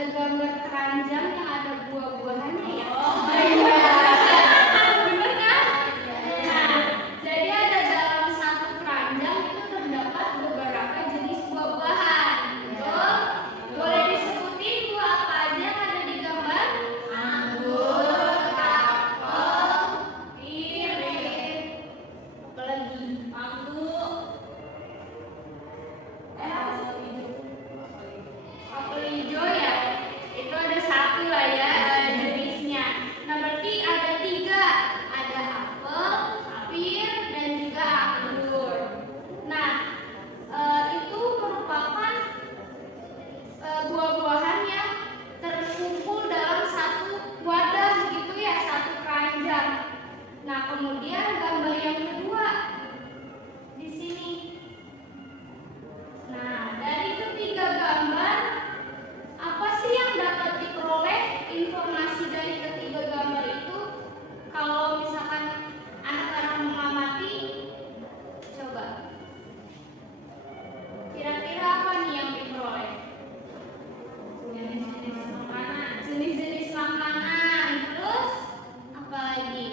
ada gambar keranjang yang ada buah-buahannya ya. Bener kan? Nah, jadi ada dalam satu keranjang itu terdapat beberapa jenis buah-buahan. Betul? Boleh disebutin buah apa aja yang ada di gambar? Anggur, apel, pir, apa lagi? Mangga. Apel hijau ya, itu ada satu lah ya jenisnya. Nah berarti ada tiga, ada apel, pir, dan juga anggur. Nah itu merupakan buah-buahan yang terkumpul dalam satu wadah gitu ya, satu keranjang. Nah kemudian gambar yang kedua di sini. Nah, dari ketiga gambar, apa sih yang dapat diperoleh informasi dari ketiga gambar itu? Kalau misalkan anak-anak mengamati, coba. Kira-kira apa nih yang diperoleh? Jenis-jenis makanan. Jenis-jenis makanan. Terus apa lagi?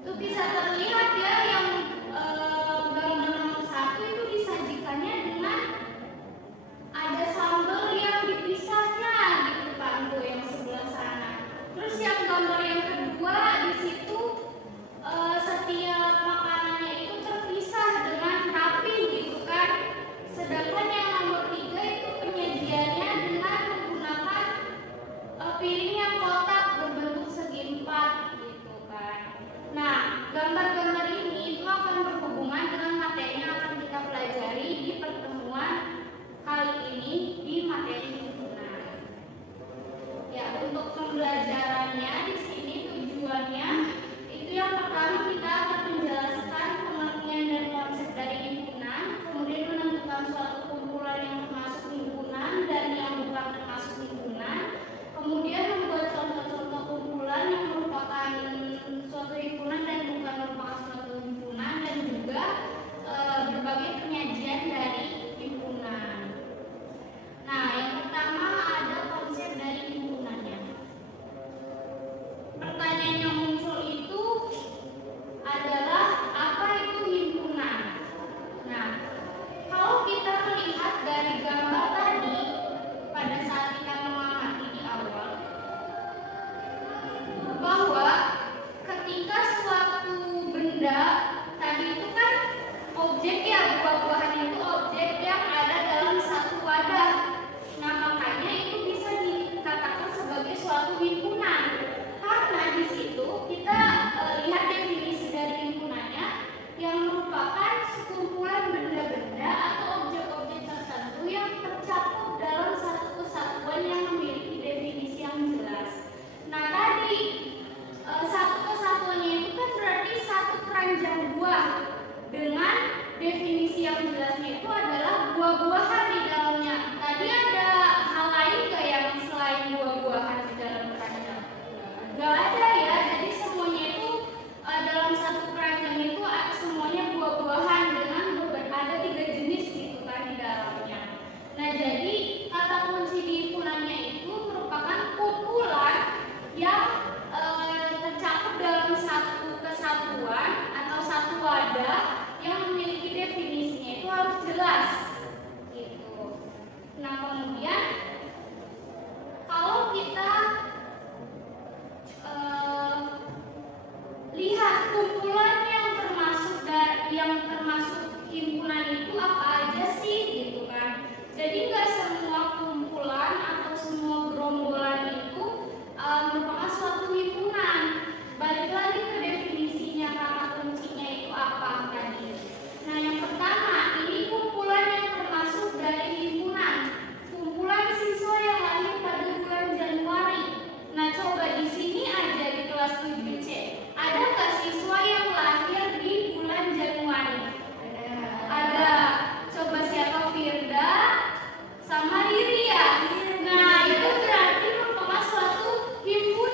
Itu bisa terlihat ya yang gambar nomor 1 itu disajikannya dengan ada sambal yang dipisahnya gitu kan, tuh yang sebelah sana. Terus yang gambar yang kedua di situ setiap makanannya itu terpisah dengan rapi gitu kan. Sedangkan yang nomor 3 itu penyajiannya dengan menggunakan piring yang kotak berbentuk segi empat gitu kan. Nah, gambar-gambar ini itu akan berhubungan dengan materi yang akan kita pelajari di pertemuan kali ini di materi himpunan. Ya, untuk pembelajarannya di sini tujuannya itu yang pertama kita akan menjelaskan pengertian dan konsep dari himpunan, kemudian menentukan suatu kumpulan yang termasuk himpunan dan yang bukan termasuk himpunan, kemudian membuat contoh-contoh kumpulan yang merupakan suatu himpunan dan bukan merupakan suatu himpunan, dan juga berbagai penyajian dari himpunan. Nah, yang pertama ada konsep dari himpunannya. Pertanyaan yang muncul itu adalah apa itu himpunan? Nah, kalau kita melihat dari gambar tadi pada saat kita mengamati di awal, bahwa ketika suatu benda tadi itu kan objek ya, buah-buahan itu objek yang ada dalam satu wadah. Nah makanya itu bisa dikatakan sebagai suatu himpunan, karena di situ kita lihat definisi dari himpunannya yang merupakan sekumpulan benda-benda atau objek-objek tertentu yang tercakup dalam satu kesatuan yang memiliki definisi yang jelas. Nah tadi satu kesatuannya itu kan berarti satu keranjang buah dengan definisi yang jelasnya itu adalah buah-buahan di dalamnya. Tadi ada hal lain nggak yang selain buah-buahan di dalam keranjang? Nggak ada ya. Jadi semuanya itu dalam satu keranjang itu semuanya buah-buahan dengan ada 3 jenis gitu kan di dalamnya. Nah jadi kata kunci di himpunannya itu merupakan kumpulan yang tercakup dalam satu kesatuan atau satu wadah yang memiliki definisinya itu harus jelas gitu. Nah kemudian kalau kita lihat kumpulan yang termasuk himpunan itu apa aja sih gitu kan. Jadi nggak semua kumpulan atau semua gerombolan itu merupakan suatu himpunan. Balik lagi ke definisinya, kata kuncinya itu apa tadi. Nah yang pertama, ini kumpulan yang termasuk dari himpunan, kumpulan siswa yang lahir pada bulan Januari. Nah coba di sini aja di kelas 7C, ada nggak siswa yang lahir di bulan Januari? Ada. Coba siapa? Firda sama Riri ya. Nah itu berarti merupakan suatu himpunan.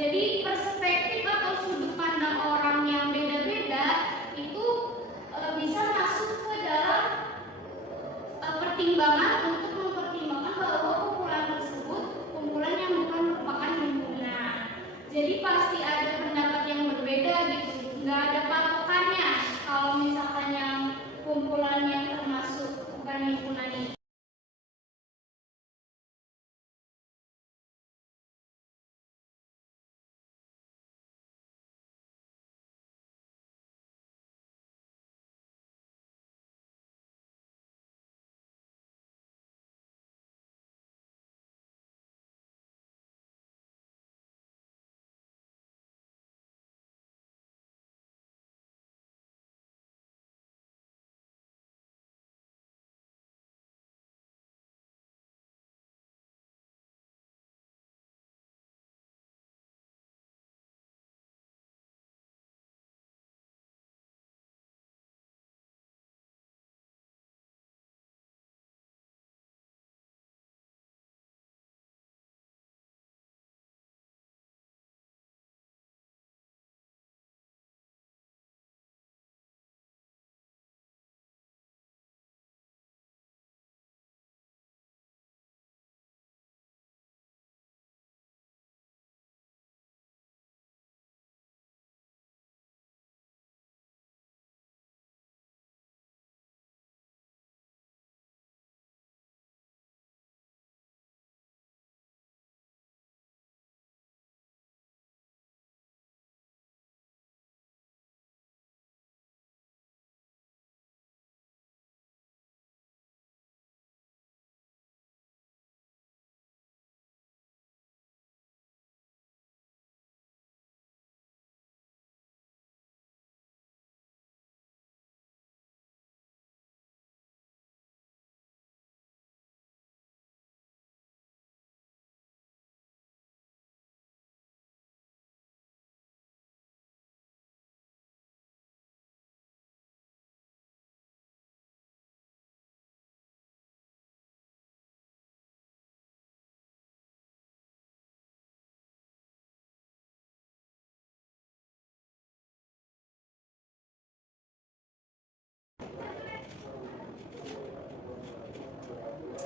Jadi perspektif atau sudut pandang orang yang beda-beda itu bisa masuk ke dalam pertimbangan untuk mempertimbangkan bahwa kumpulan tersebut kumpulan yang bukan merupakan himpunan. Jadi pasti ada pendapat yang berbeda gitu, nggak ada patokannya kalau misalkan yang kumpulan yang termasuk bukan himpunan ini.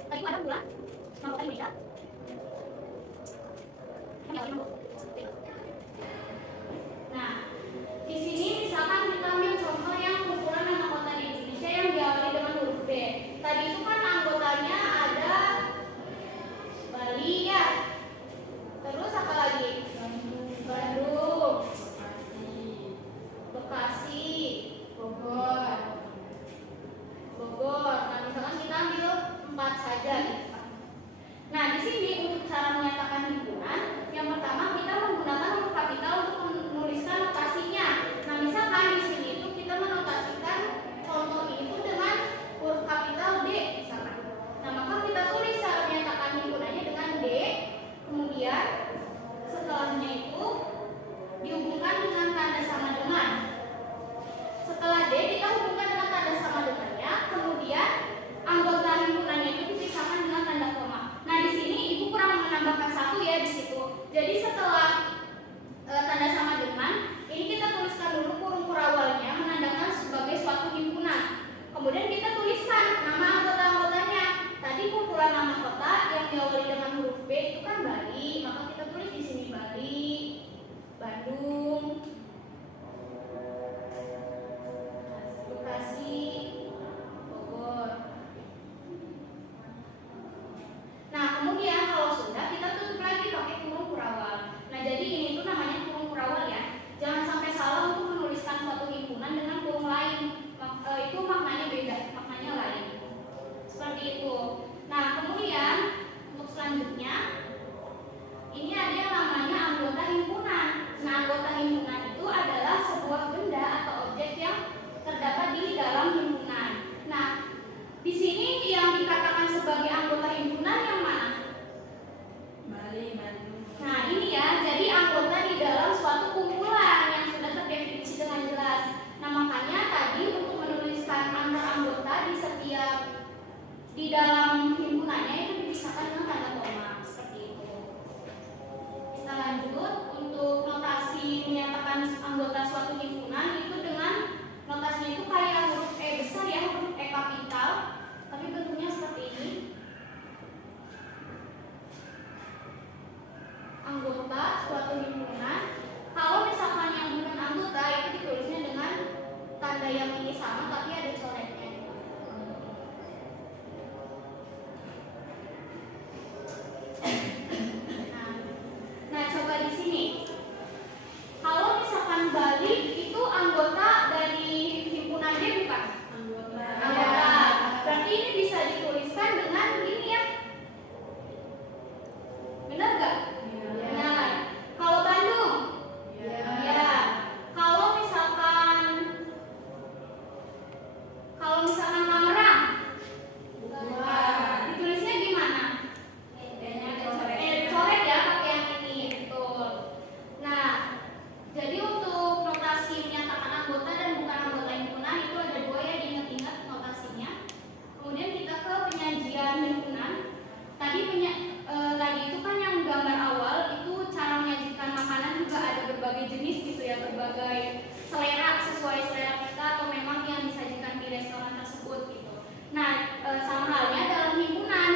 Tadi ada pula nama tadi beda. Nah, di sini misalkan kita ambil contoh yang kumpulan nama kota di Indonesia yang diawali dengan huruf B. Tadi itu kan anggotanya ada Bali ya. Terus apa lagi? Bandung, Bekasi, Bogor. Nah, misalkan kita ambil 4 saja gitu. Nah, di sini untuk cara menyatakan himpunan, yang pertama kita menggunakan huruf kapital untuk menuliskan notasinya. Nah, misalkan di sini itu kita menotasikan contoh itu dengan huruf kapital D misalkan. Nah, maka kita tulis cara menyatakan himpunannya dengan D. Kemudian setelahnya itu dihubungkan dengan tanda sama dengan. Setelah D kita hubungkan dengan tanda sama dengannya, kemudian anggota himpunannya itu dipisahkan dengan tanda koma. Nah, di sini Ibu kurang menambahkan satu ya di situ. Jadi setelah tanda sama dengan, ini kita tuliskan dulu kurung awalnya menandakan sebagai suatu himpunan. Kemudian kita tuliskan nama anggota-anggotanya. Tadi kumpulan nama kota yang diawali dengan huruf B itu kan Bali, maka kita tulis di sini Bali, Bandung, anggota suatu himpunan itu dengan notasinya itu kayak huruf E besar ya, huruf E kapital, tapi bentuknya seperti ini. Anggota suatu himpunan. Kalau misalkan yang bukan anggota itu ditulisnya dengan tanda yang ini sama tapi ada coretnya. Nah, coba di sini. Kalau misalkan balik itu anggota dari himpunan D bukan? Anggota. Berarti ini bisa dituliskan dengan ini ya. Benar nggak? Benar. Kalau Bandung? Ya. Kalau misalkan Tangerang? Ditulisnya gimana? Coret ya, pakai yang ini, betul. Nah, jadi untuk notasi menyatakan anggota dan bukan anggota himpunan itu ada dua ya, diingat-ingat notasinya. Kemudian kita ke penyajian himpunan. Tadi itu kan yang gambar awal itu cara menyajikan makanan juga ada berbagai jenis gitu ya, berbagai selera sesuai selera kita atau memang yang disajikan di restoran tersebut gitu. Nah, sama halnya dalam himpunan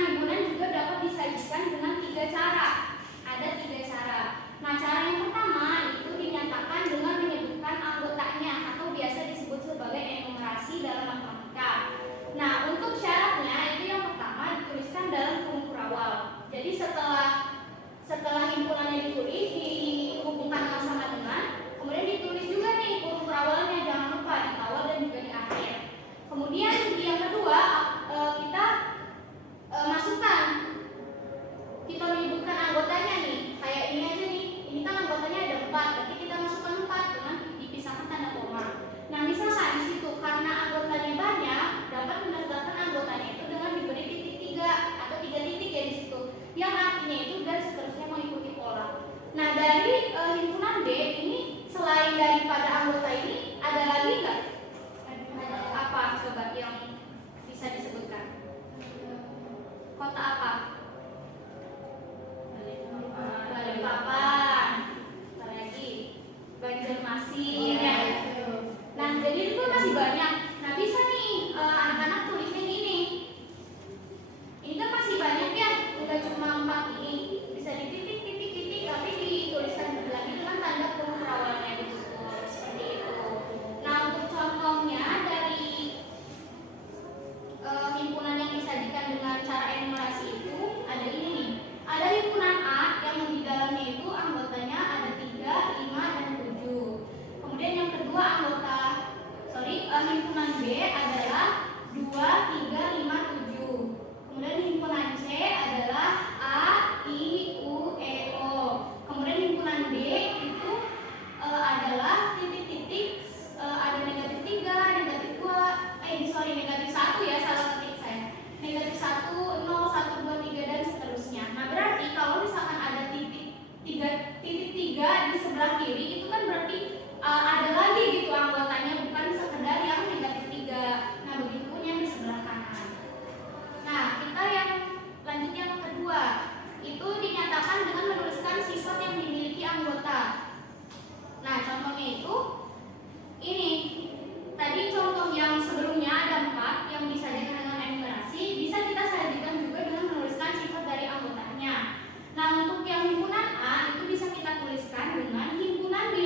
juga dapat disajikan dengan 3 cara. Ada 3 cara. Nah, cara yang pertama itu dinyatakan dengan menyebutkan anggotanya atau biasa disebut sebagai enumerasi dalam matematika. Nah, untuk syaratnya itu yang pertama dituliskan dalam huruf awal. Jadi setelah himpunannya ditulis dihubungkan sama dengan, kemudian ditulis juga nih huruf awalnya, jangan lupa di awal dan juga di akhir. Kemudian yang kedua kita masukkan, kita menyebutkan anggotanya nih, kayak ini aja nih, ini kan anggotanya ada 4, berarti kita masukkan 4 dengan dipisahkan tanda koma. Nah, misalkan di situ karena anggotanya banyak, dapat mendaftarkan anggotanya itu dengan diberi titik 3 atau 3 titik ya di situ, yang artinya itu dan seterusnya mengikuti pola. Nah, dari himpunan D ini selain daripada anggota ini ada lagi nggak? Apa coba yang bisa disebutkan? Kota apa? Balikpapan. Apa lagi? Banjarmasin. Ya. Nah, jadi itu masih banyak. Nah, bisa nih anak-anak tulisnya gini. Ini kan masih banyak ya, udah cuma 4 ini. Bisa dititik-titik-titik tapi dituliskan lagi dengan tanda huruf awalnya gitu. Seperti itu. Nah, untuk contohnya dari himpunan yang disajikan dengan cara enumerasi itu ada ini nih. Ada himpunan A yang di dalamnya itu anggotanya ada 3, 5, dan 7. Kemudian yang kedua himpunan B adalah 2, 3, 5, 7. Kemudian himpunan C adalah A, I, U, E, O. Kemudian himpunan D itu adalah titik-titik, ada negatif 3, negatif 2, negatif 1 ya, salah ketik saya. Negatif 1, 0, 1, 2, 3 dan seterusnya. Nah, berarti kalau misalkan ada titik 3 di sebelah kiri itu kan berarti ada lagi gitu anggotanya, bukan sekedar yang negatif 3. Nah, begitupun yang di sebelah kanan. Nah, kita yang lanjut yang kedua itu dinyatakan dengan menuliskan sifat yang dimiliki anggota. Nah, contohnya itu ini. Tadi contoh yang sebelumnya ada 4 yang disajikan dengan enumerasi, bisa kita sajikan juga dengan menuliskan sifat dari anggotanya. Nah, untuk yang himpunan A itu bisa kita tuliskan dengan himpunan B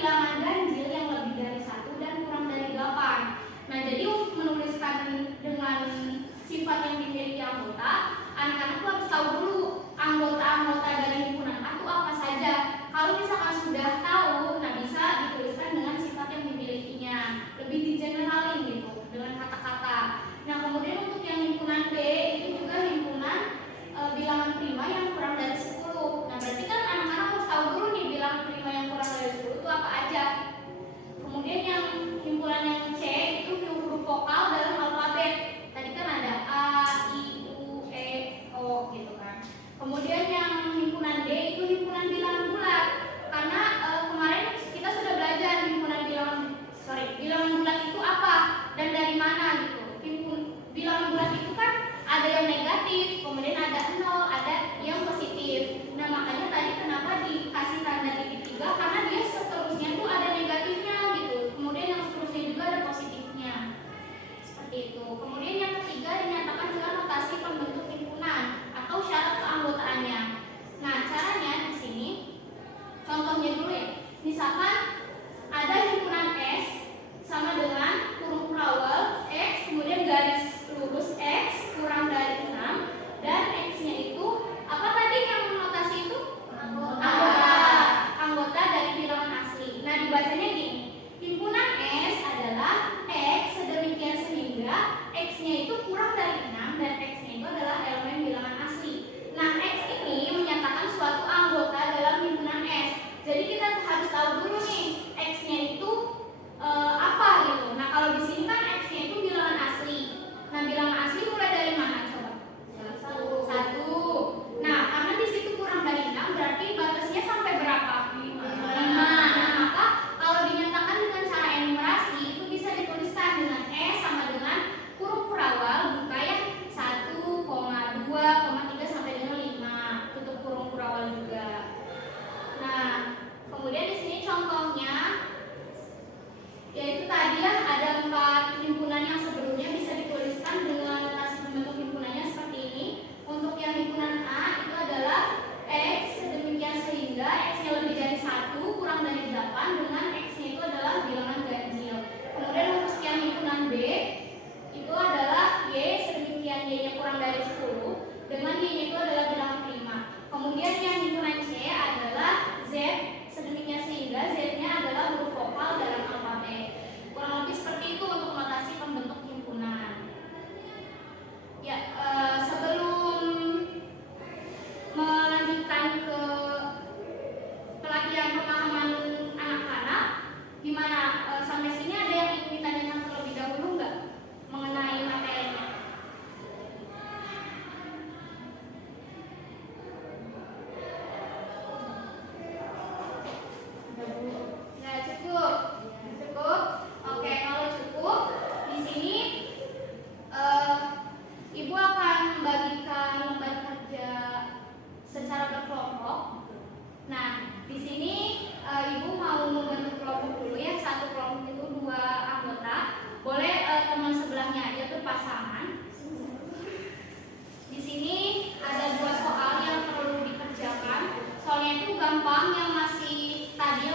tadi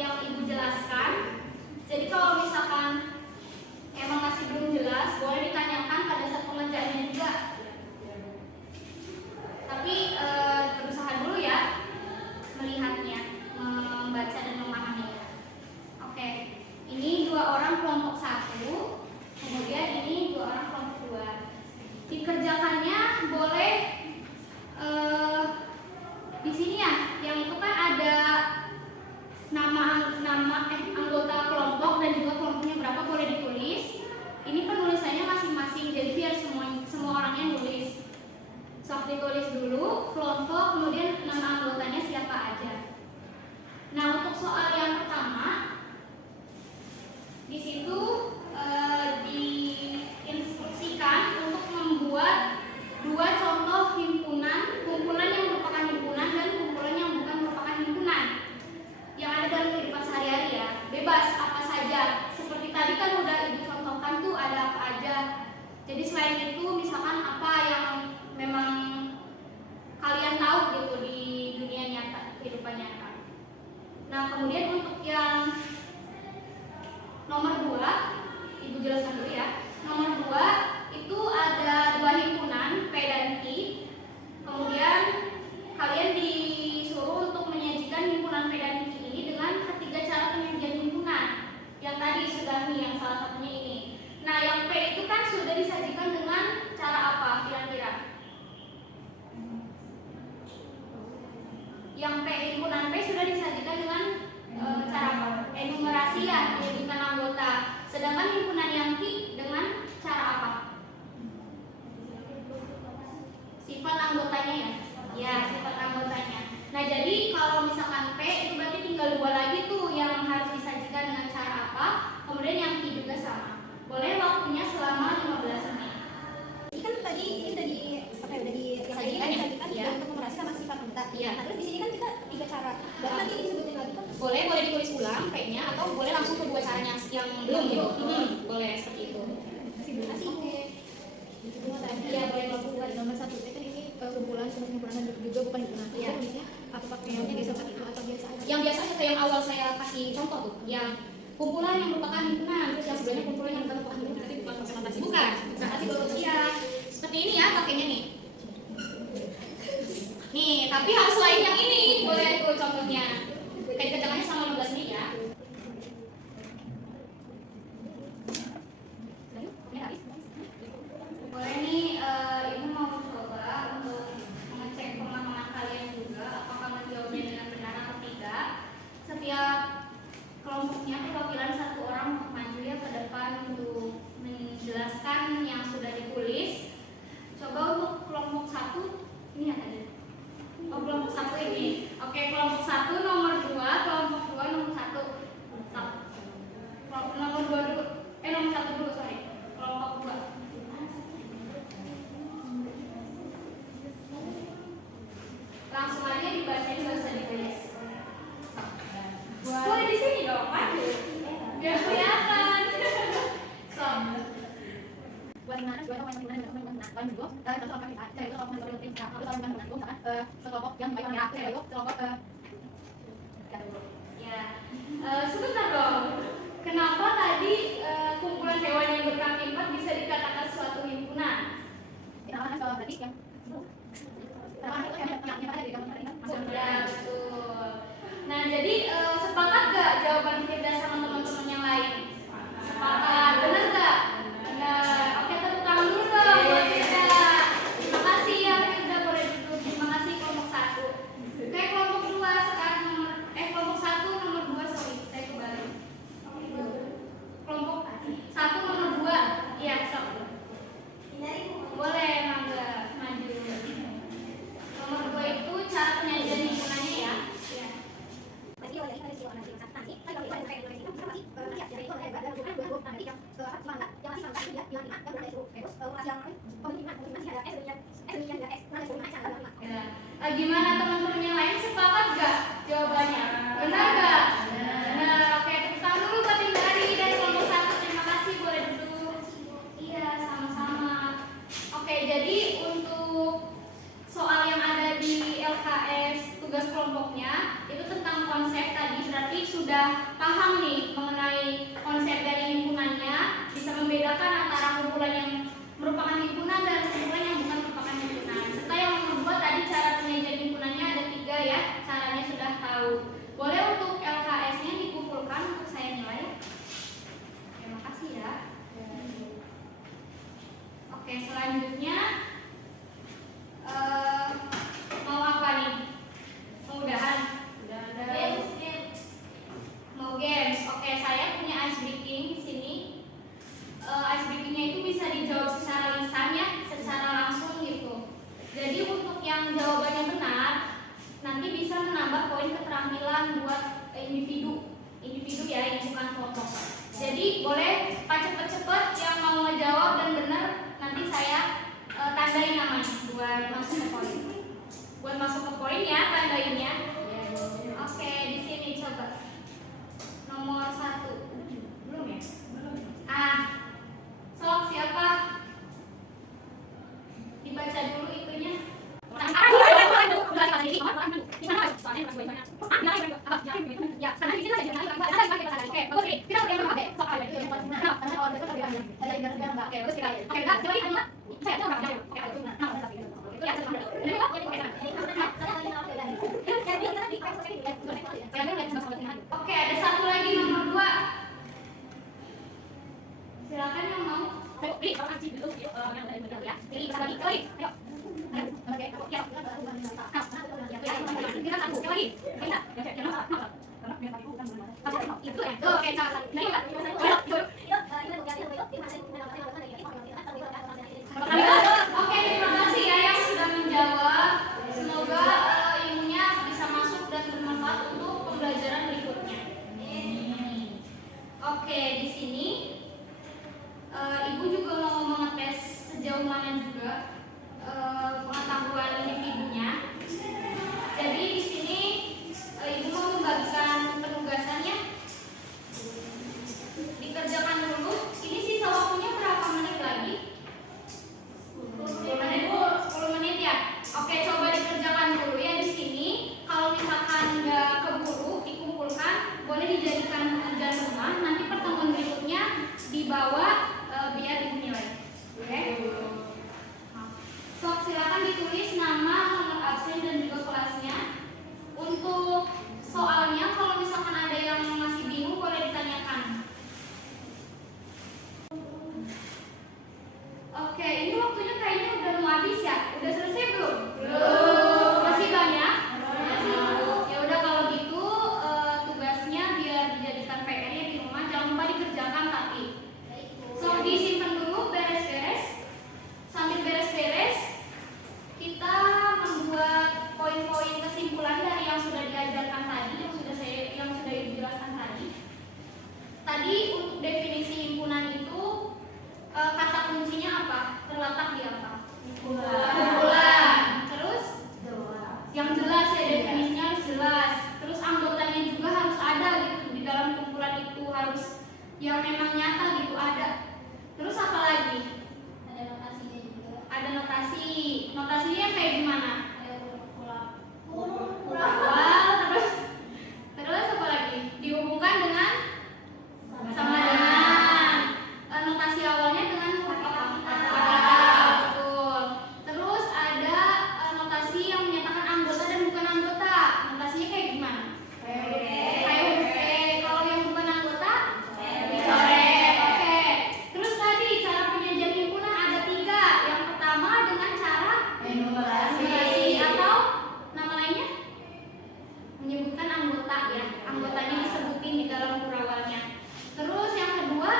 yang Ibu jelaskan. Jadi kalau misalkan emang masih belum jelas, boleh ditanyakan pada saat pengerjaannya juga. Tapi berusaha dulu ya melihatnya, membaca dan memahaminya. Oke, ini 2 orang kelompok 1, kemudian ini 2 orang kelompok 2. Dikerjakannya boleh di sini ya, yang itu kan ada nama anggota kelompok dan juga kelompoknya berapa, boleh ditulis. Ini penulisannya masing-masing, jadi biar semua orangnya nulis. Sok ditulis dulu kelompok, kemudian nama anggotanya siapa aja. Nah, untuk soal yang pertama, di situ diinstruksikan untuk membuat 2 contoh kumpulan yang merupakan himpunan dan kumpulan yang bukan merupakan himpunan yang ada dalam kehidupan sehari-hari ya. Bebas apa saja. Seperti tadi kan udah Ibu contohkan tuh ada apa aja. Jadi selain itu misalkan apa yang memang kalian tahu gitu di dunia nyata, kehidupan nyata. Nah, kemudian untuk yang nomor 2, Ibu jelaskan dulu ya. Nomor 2 itu ada 2 himpunan, P dan Q. Kemudian kalian disuruh untuk menyajikan himpunan P dan Q ini dengan ketiga cara penyajian himpunan. Yang tadi sudah nih, yang salah satunya ini. Nah, yang P itu kan sudah disajikan dengan cara apa kira-kira? Yang P, himpunan P sudah disajikan dengan cara apa? Enumerasi ya, menyebutkan anggota. Sedangkan himpunan yang Q dengan cara apa? Sifat anggotanya ya? Ya, sifat anggotanya. Nah, jadi kalau misalkan P itu berarti tinggal 2 lagi tuh yang harus disajikan dengan cara apa. Kemudian yang Q juga sama. Boleh waktunya selama 15 menit. Ini kan tadi udah disajikan ya, untuk numerasi sama sifat anggota. Iya. Nah, terus di sini kan kita 3 cara. Berarti nanti disebutin lagi kan? Boleh ditulis ulang P-nya atau boleh langsung ke 2 caranya yang belum gitu. Boleh seperti itu. Oke. Iya, boleh melakukan. Nomor 1 itu kan ini kumpulan dan juga bukan himpunan. Iya. Maksudnya apa pakaiannya disebut itu atau biasa aja? Yang biasa aja kayak yang awal saya kasih contoh tuh, yang kumpulan yang merupakan himpunan, terus yang sebelahnya kumpulan yang bukan merupakan himpunan, berarti bukan konsentrasi, bukan berarti ya seperti ini ya pakainya nih. Nih, tapi harus lain yang ini, boleh tuh contohnya. Kayak kerjaannya sama 15 menit ya. Boleh nih, Ibu mau coba untuk mengecek pemahaman kalian juga, apakah menjawabnya dengan benar atau tidak. Setiap kelompoknya perwakilan 1 orang untuk maju ya ke depan untuk menjelaskan yang sudah ditulis. Coba untuk kelompok 1, ini ya tadi. Oh, kelompok 1 ini. Oke, kelompok 1 nomor 2, kelompok 2 nomor 1. Nomor 2 dulu. Nomor 1 dulu, sorry. Kelompok 2. Langsung aja dibacain, nggak usah ditulis. Boleh di sini dong, maju. Biar kelihatan. So. Buat mana? Sekelompok yang baik yang aktif itu kelompok Ya. Sebentar dong. Kenapa tadi kumpulan hewan yang berkaki 4 bisa dikatakan suatu himpunan? berarti yang Ya, betul. Nah, jadi sepakat gak jawaban Firda sama teman-teman yang lain? Sepakat, benar gak? Benar. Oke, tepuk tangan dulu dong buat Firda. Terima kasih ya Firda, boleh duduk. Terima kasih kelompok 1. Oke, kelompok 2 sekarang kelompok 1 nomor 2, sorry, saya kembali. Kelompok 1 nomor 2. Iya, sok. Boleh, mangga, maju. Nomor 2 itu cara penyajian himpunannya ya. Iya. Gimana teman-teman yang lain, sepakat gak jawabannya? Benar gak? Benar. Oke, tepuk tangan dulu buat Indari dari kelompok 1. Terima kasih, boleh duduk. Iya, sama-sama. Oke, jadi untuk soal yang ada di LKS tugas kelompoknya itu tentang konsep tadi, berarti sudah paham nih mengenai konsep dari himpunannya, bisa membedakan antara kumpulan yang merupakan himpunan dan kumpulan yang bukan merupakan himpunan. Serta yang nomor 2 tadi cara penyajian himpunannya ada 3 ya, caranya sudah tahu. Boleh untuk LKS-nya dikumpulkan untuk saya nilai. Terima kasih ya. Oke, selanjutnya mau apa nih? Mau udahan? Mau games. Oke, saya punya ice breaking di sini. Ice breakingnya itu bisa dijawab secara lisan ya, secara langsung gitu. Jadi untuk yang jawabannya benar, nanti bisa menambah poin keterampilan buat individu ya, ini bukan kelompok. Jadi boleh cepet-cepet yang mau ngejawab dan benar, nanti saya tandain namanya buat masuk ke poin. Buat masuk ke poin ya, tandainnya. Oke, di sini coba. Nomor 1. Belum ya? Sok siapa? Dibaca dulu itunya. Oke, ada satu lagi nomor 2. Silakan yang mau. Oke, terima kasih ya yang sudah menjawab. Semoga ilmunya bisa masuk dan bermanfaat untuk pembelajaran berikutnya. Oke, di sini Ibu juga mau mengetes sejauh mana juga pengetahuan individunya. Jadi di sini Ibu mau membagikan penugasannya. Dikerjakan dulu. Ini sisa waktunya berapa menit lagi? 10 menit ya. Oke, coba dikerjakan dulu ya di sini. Kalau misalkan nggak keburu dikumpulkan, boleh dijadikan pekerjaan rumah. Nanti pertemuan berikutnya dibawa biar dinilai. Oke? Sok silakan ditulis nama, nomor absen dan juga kelasnya. Untuk soalnya kalau misalkan ada yang masih bingung boleh ditanyakan. Oke, ini waktunya kayaknya udah mau habis ya. Udah selesai belum? Belum. Masih banyak? Masih. Ya udah kalau gitu tugasnya biar dijadikan PR-nya di rumah. Jangan lupa dikerjakan tapi. So disimpan dulu, beres-beres. Sambil beres-beres, kita membuat poin-poin kesimpulan dari yang sudah diajarkan tadi, yang sudah dijelaskan tadi. Tadi untuk definisi himpunan itu kata kuncinya apa? Terletak di apa? Kumpulan. Terus yang jelas ya, definisinya harus jelas. Terus anggotanya juga harus ada gitu di dalam kumpulan itu, harus yang memang nyata gitu ada. Terus apa lagi? Ada notasinya juga. Ada notasi. Notasinya kayak gimana? Terus apa lagi? Dihubungkan dengan sama dengan notasi awalnya dengan huruf apa? Betul. Terus ada notasi yang menyatakan anggota dan bukan anggota. Notasinya kayak gimana? Kayak huruf E. Kalau yang bukan anggota dicoret. Oke. Terus tadi cara penyajian himpunan ada 3. Yang pertama dengan cara enumerasi atau nama lainnya menyebutkan anggota ya. Anggotanya disebutin di dalam hurawalnya. Terus yang kedua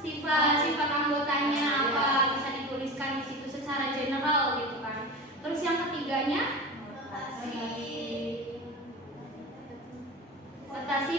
sifat anggotanya apa, bisa dituliskan di situ secara general gitu kan. Terus yang ketiganya notasi